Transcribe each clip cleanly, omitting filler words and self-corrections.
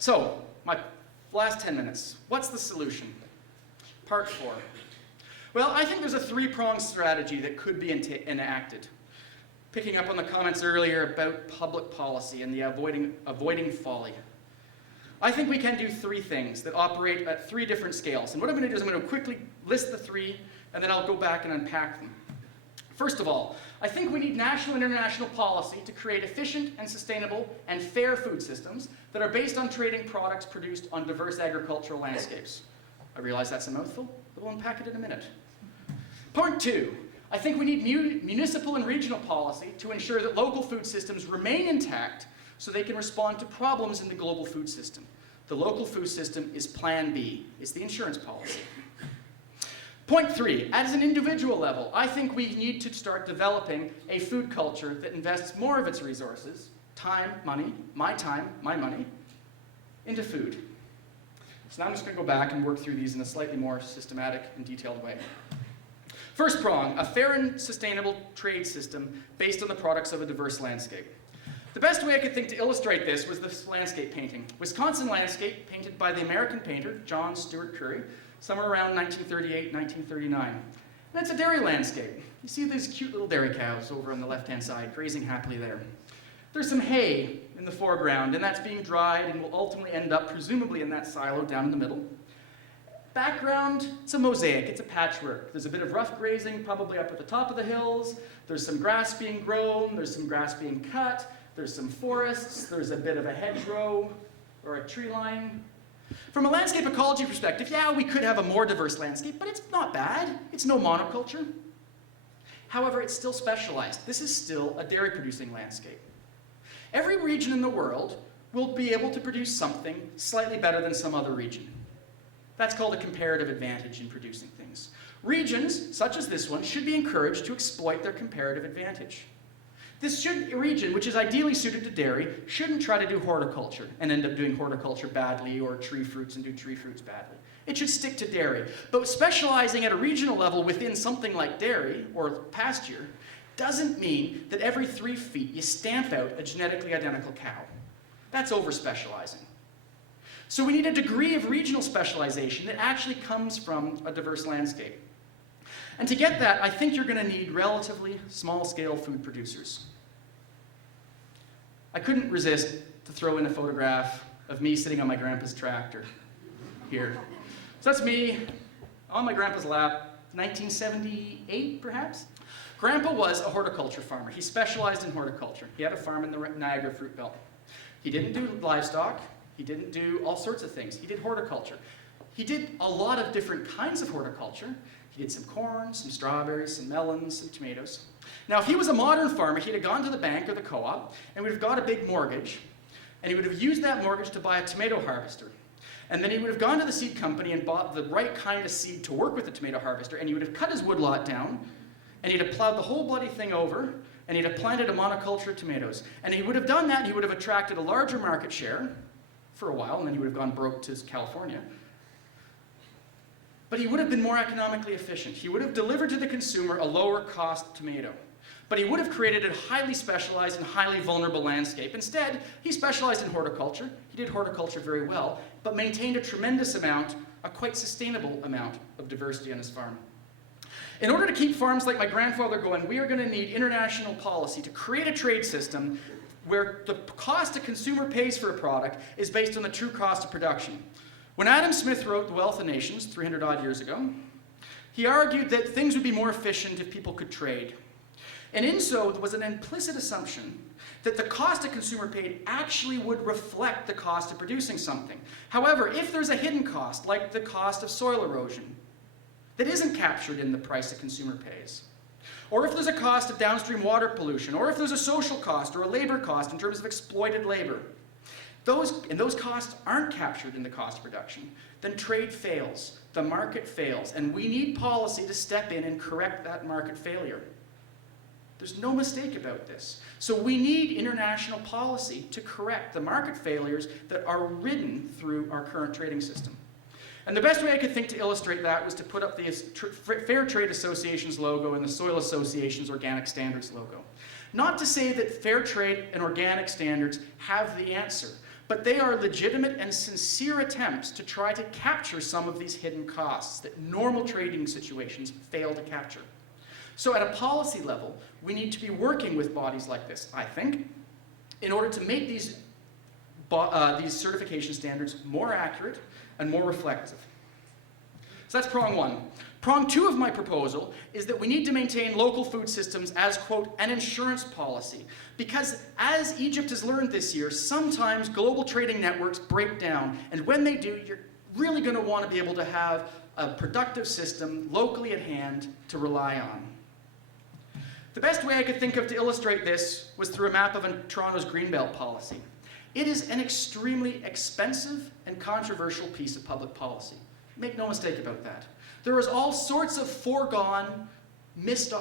So, my last 10 minutes. What's the solution? Part 4. Well, I think there's a three-pronged strategy that could be enacted. Picking up on the comments earlier about public policy and the avoiding folly. I think we can do 3 things that operate at 3 different scales. And what I'm going to do is I'm going to quickly list the 3, and then I'll go back and unpack them. First of all, I think we need national and international policy to create efficient and sustainable and fair food systems that are based on trading products produced on diverse agricultural landscapes. I realize that's a mouthful, but we'll unpack it in a minute. Point 2, I think we need municipal and regional policy to ensure that local food systems remain intact so they can respond to problems in the global food system. The local food system is Plan B. It's the insurance policy. Point 3, as an individual level, I think we need to start developing a food culture that invests more of its resources, time, money, my money, into food. So now I'm just going to go back and work through these in a slightly more systematic and detailed way. First prong, a fair and sustainable trade system based on the products of a diverse landscape. The best way I could think to illustrate this was this landscape painting. Wisconsin landscape painted by the American painter, John Stuart Curry, somewhere around 1938, 1939. And it's a dairy landscape. You see these cute little dairy cows over on the left-hand side, grazing happily there. There's some hay in the foreground, and that's being dried and will ultimately end up, presumably, in that silo down in the middle. Background, it's a mosaic, it's a patchwork. There's a bit of rough grazing, probably up at the top of the hills. There's some grass being grown, there's some grass being cut, there's some forests, there's a bit of a hedgerow or a tree line. From a landscape ecology perspective, yeah, we could have a more diverse landscape, but it's not bad. It's no monoculture. However, it's still specialized. This is still a dairy-producing landscape. Every region in the world will be able to produce something slightly better than some other region. That's called a comparative advantage in producing things. Regions, such as this one, should be encouraged to exploit their comparative advantage. This region, which is ideally suited to dairy, shouldn't try to do horticulture and end up doing horticulture badly, or tree fruits and do tree fruits badly. It should stick to dairy. But specializing at a regional level within something like dairy or pasture doesn't mean that every 3 feet you stamp out a genetically identical cow. That's over-specializing. So we need a degree of regional specialization that actually comes from a diverse landscape. And to get that, I think you're going to need relatively small-scale food producers. I couldn't resist to throw in a photograph of me sitting on my grandpa's tractor here. So that's me on my grandpa's lap, 1978 perhaps? Grandpa was a horticulture farmer. He specialized in horticulture. He had a farm in the Niagara Fruit Belt. He didn't do livestock. He didn't do all sorts of things. He did horticulture. He did a lot of different kinds of horticulture. He did some corn, some strawberries, some melons, some tomatoes. Now, if he was a modern farmer, he'd have gone to the bank or the co-op, and would have got a big mortgage, and he would have used that mortgage to buy a tomato harvester. And then he would have gone to the seed company and bought the right kind of seed to work with the tomato harvester, and he would have cut his woodlot down, and he'd have plowed the whole bloody thing over, and he'd have planted a monoculture of tomatoes. And he would have done that, and he would have attracted a larger market share for a while, and then he would have gone broke to California. But he would have been more economically efficient. He would have delivered to the consumer a lower cost tomato. But he would have created a highly specialized and highly vulnerable landscape. Instead, he specialized in horticulture. He did horticulture very well, but maintained a tremendous amount, a quite sustainable amount of diversity on his farm. In order to keep farms like my grandfather going, we are going to need international policy to create a trade system where the cost a consumer pays for a product is based on the true cost of production. When Adam Smith wrote The Wealth of Nations 300 odd years ago, he argued that things would be more efficient if people could trade. And in so, there was an implicit assumption that the cost a consumer paid actually would reflect the cost of producing something. However, if there's a hidden cost, like the cost of soil erosion, that isn't captured in the price a consumer pays, or if there's a cost of downstream water pollution, or if there's a social cost or a labor cost in terms of exploited labor, those costs aren't captured in the cost of production, then trade fails, the market fails, and we need policy to step in and correct that market failure. There's no mistake about this. So we need international policy to correct the market failures that are ridden through our current trading system. And the best way I could think to illustrate that was to put up the Fair Trade Association's logo and the Soil Association's Organic Standards logo. Not to say that fair trade and organic standards have the answer, but they are legitimate and sincere attempts to try to capture some of these hidden costs that normal trading situations fail to capture. So at a policy level, we need to be working with bodies like this, I think, in order to make these certification standards more accurate and more reflective. So that's prong one. Prong two of my proposal is that we need to maintain local food systems as, quote, an insurance policy. Because as Egypt has learned this year, sometimes global trading networks break down. And when they do, you're really going to want to be able to have a productive system locally at hand to rely on. The best way I could think of to illustrate this was through a map of Toronto's Greenbelt policy. It is an extremely expensive and controversial piece of public policy. Make no mistake about that. There is all sorts of foregone missed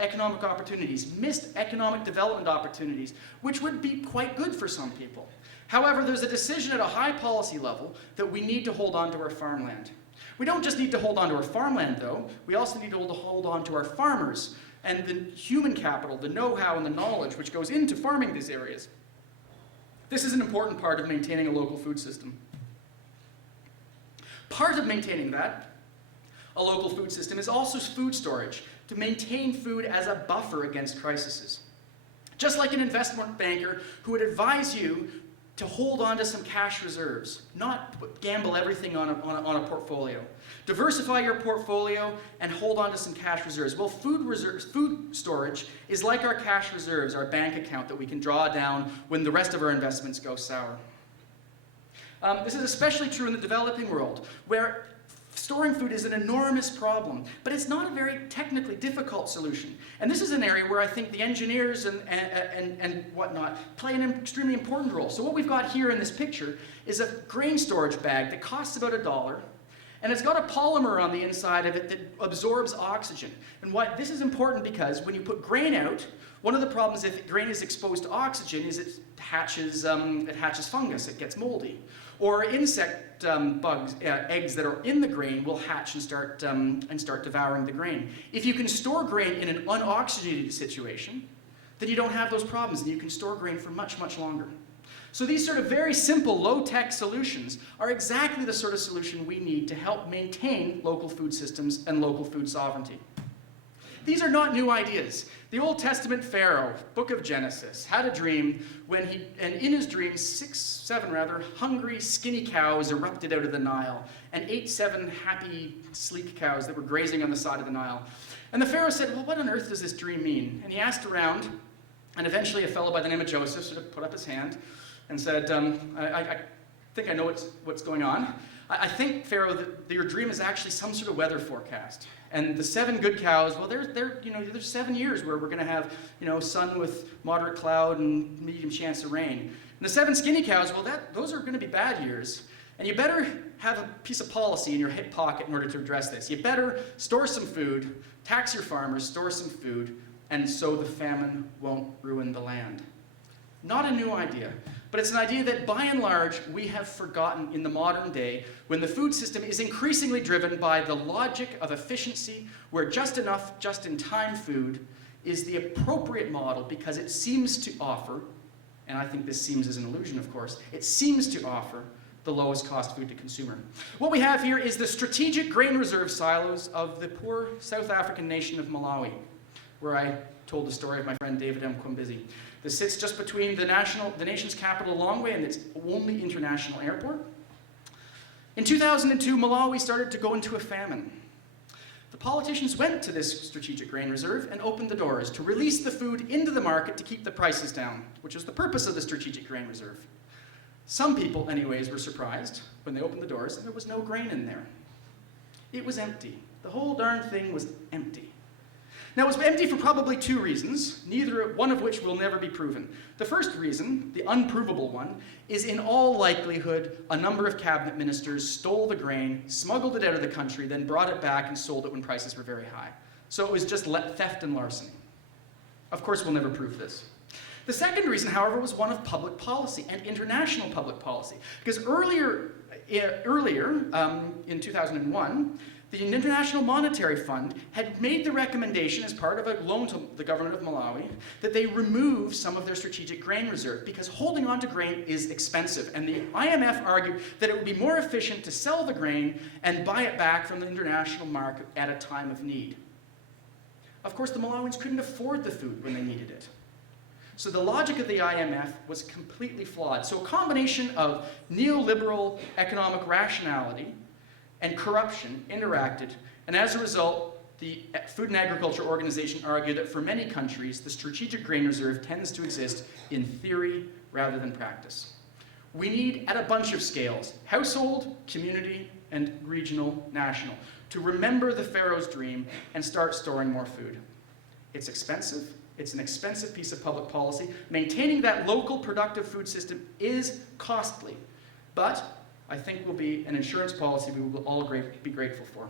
economic opportunities, missed economic development opportunities, which would be quite good for some people. However, there's a decision at a high policy level that we need to hold on to our farmland. We don't just need to hold on to our farmland, though. We also need to hold on to our farmers and the human capital, the know-how and the knowledge which goes into farming these areas. This is an important part of maintaining a local food system. Part of maintaining that, a local food system, is also food storage, to maintain food as a buffer against crises. Just like an investment banker who would advise you to hold on to some cash reserves, not gamble everything on a portfolio. Diversify your portfolio and hold on to some cash reserves. Well, food storage is like our cash reserves, our bank account that we can draw down when the rest of our investments go sour. This is especially true in the developing world, where storing food is an enormous problem, but it's not a very technically difficult solution. And this is an area where I think the engineers and whatnot play an extremely important role. So what we've got here in this picture is a grain storage bag that costs about $1, and it's got a polymer on the inside of it that absorbs oxygen. And this is important because when you put grain out, one of the problems if grain is exposed to oxygen is it hatches fungus, it gets moldy. Or insect bugs, eggs that are in the grain will hatch and start devouring the grain. If you can store grain in an unoxygenated situation, then you don't have those problems and you can store grain for much, much longer. So these sort of very simple, low-tech solutions are exactly the sort of solution we need to help maintain local food systems and local food sovereignty. These are not new ideas. The Old Testament Pharaoh, book of Genesis, had a dream and in his dream, seven hungry, skinny cows erupted out of the Nile and ate 7 happy, sleek cows that were grazing on the side of the Nile. And the Pharaoh said, well, what on earth does this dream mean? And he asked around, and eventually a fellow by the name of Joseph sort of put up his hand and said, I think I know what's going on. I think, Pharaoh, that your dream is actually some sort of weather forecast. And the 7 good cows, well, there's 7 years where we're going to have, sun with moderate cloud and medium chance of rain. And the 7 skinny cows, well, those are going to be bad years. And you better have a piece of policy in your hip pocket in order to address this. You better store some food, tax your farmers, store some food, and so the famine won't ruin the land. Not a new idea, but it's an idea that by and large we have forgotten in the modern day when the food system is increasingly driven by the logic of efficiency, where just enough, just-in-time food is the appropriate model because it seems to offer, and I think this seems as an illusion, of course, it seems to offer the lowest cost food to consumer. What we have here is the strategic grain reserve silos of the poor South African nation of Malawi, where I told the story of my friend David M. Kwambizi. This sits just between the nation's capital, Lilongwe, and its only international airport. In 2002, Malawi started to go into a famine. The politicians went to this strategic grain reserve and opened the doors to release the food into the market to keep the prices down, which was the purpose of the strategic grain reserve. Some people, anyways, were surprised when they opened the doors and there was no grain in there. It was empty. The whole darn thing was empty. Now, it was empty for probably 2 reasons, one of which will never be proven. The first reason, the unprovable one, is in all likelihood a number of cabinet ministers stole the grain, smuggled it out of the country, then brought it back and sold it when prices were very high. So it was just theft and larceny. Of course, we'll never prove this. The second reason, however, was one of public policy and international public policy. Because earlier in 2001, the International Monetary Fund had made the recommendation as part of a loan to the government of Malawi that they remove some of their strategic grain reserve because holding on to grain is expensive. And the IMF argued that it would be more efficient to sell the grain and buy it back from the international market at a time of need. Of course, the Malawians couldn't afford the food when they needed it. So the logic of the IMF was completely flawed. So a combination of neoliberal economic rationality and corruption interacted, and as a result, the Food and Agriculture Organization argued that for many countries, the strategic grain reserve tends to exist in theory rather than practice. We need, at a bunch of scales, household, community, and regional, national, to remember the Pharaohs' Dream and start storing more food. It's expensive. It's an expensive piece of public policy. Maintaining that local productive food system is costly, but I think will be an insurance policy we will all be grateful for.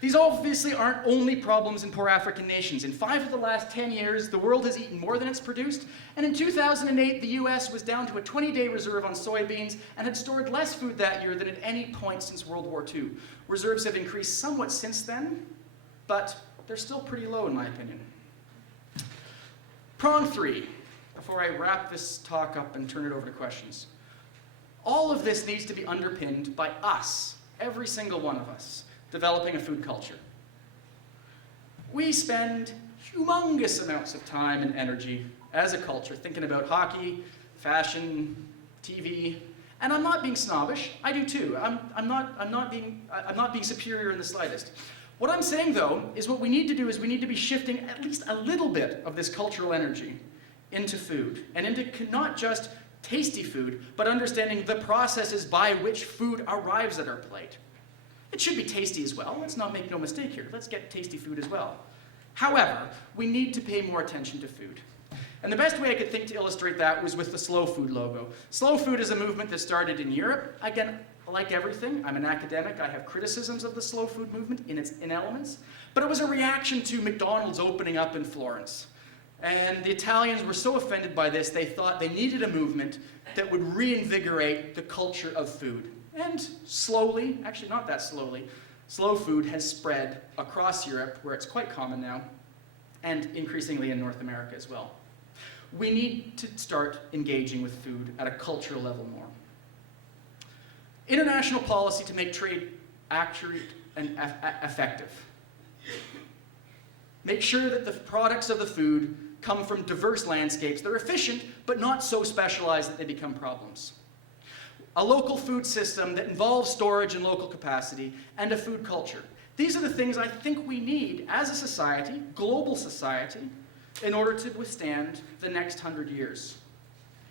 These obviously aren't only problems in poor African nations. In 5 of the last 10 years, the world has eaten more than it's produced, and in 2008, the US was down to a 20-day reserve on soybeans and had stored less food that year than at any point since World War II. Reserves have increased somewhat since then, but they're still pretty low in my opinion. Prong 3, before I wrap this talk up and turn it over to questions. All of this needs to be underpinned by us, every single one of us, developing a food culture. We spend humongous amounts of time and energy as a culture thinking about hockey, fashion, TV, and I'm not being snobbish. I do too. I'm not being superior in the slightest. What I'm saying though is what we need to do is we need to be shifting at least a little bit of this cultural energy into food and into not just tasty food, but understanding the processes by which food arrives at our plate. It should be tasty as well. Let's not make no mistake here. Let's get tasty food as well. However, we need to pay more attention to food. And the best way I could think to illustrate that was with the slow food logo. Slow food is a movement that started in Europe. Again, like everything, I'm an academic. I have criticisms of the slow food movement in elements. But it was a reaction to McDonald's opening up in Florence. And the Italians were so offended by this, they thought they needed a movement that would reinvigorate the culture of food. And slowly, actually not that slowly, slow food has spread across Europe, where it's quite common now, and increasingly in North America as well. We need to start engaging with food at a cultural level more. International policy to make trade accurate and effective. Make sure that the products of the food come from diverse landscapes that are efficient, but not so specialized that they become problems. A local food system that involves storage and local capacity, and a food culture. These are the things I think we need as a society, global society, in order to withstand the next 100 years.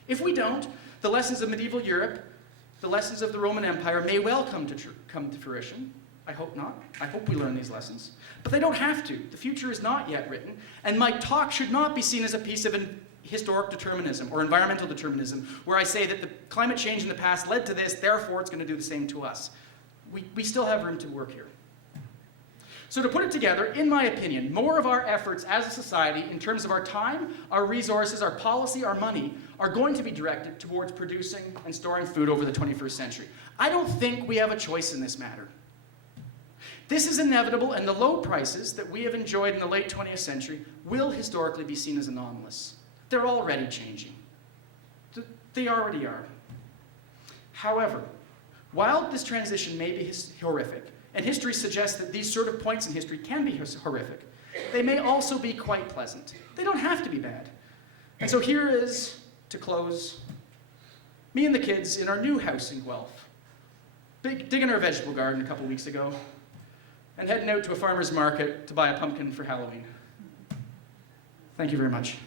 If we don't, the lessons of medieval Europe, the lessons of the Roman Empire may well come to fruition. I hope not. I hope we learn these lessons. But they don't have to. The future is not yet written, and my talk should not be seen as a piece of historic determinism or environmental determinism, where I say that the climate change in the past led to this, therefore it's going to do the same to us. We still have room to work here. So to put it together, in my opinion, more of our efforts as a society, in terms of our time, our resources, our policy, our money, are going to be directed towards producing and storing food over the 21st century. I don't think we have a choice in this matter. This is inevitable, and the low prices that we have enjoyed in the late 20th century will historically be seen as anomalous. They're already changing. They already are. However, while this transition may be horrific, and history suggests that these sort of points in history can be horrific, they may also be quite pleasant. They don't have to be bad. And so here is, to close, me and the kids in our new house in Guelph, digging our vegetable garden a couple weeks ago, and heading out to a farmer's market to buy a pumpkin for Halloween. Thank you very much.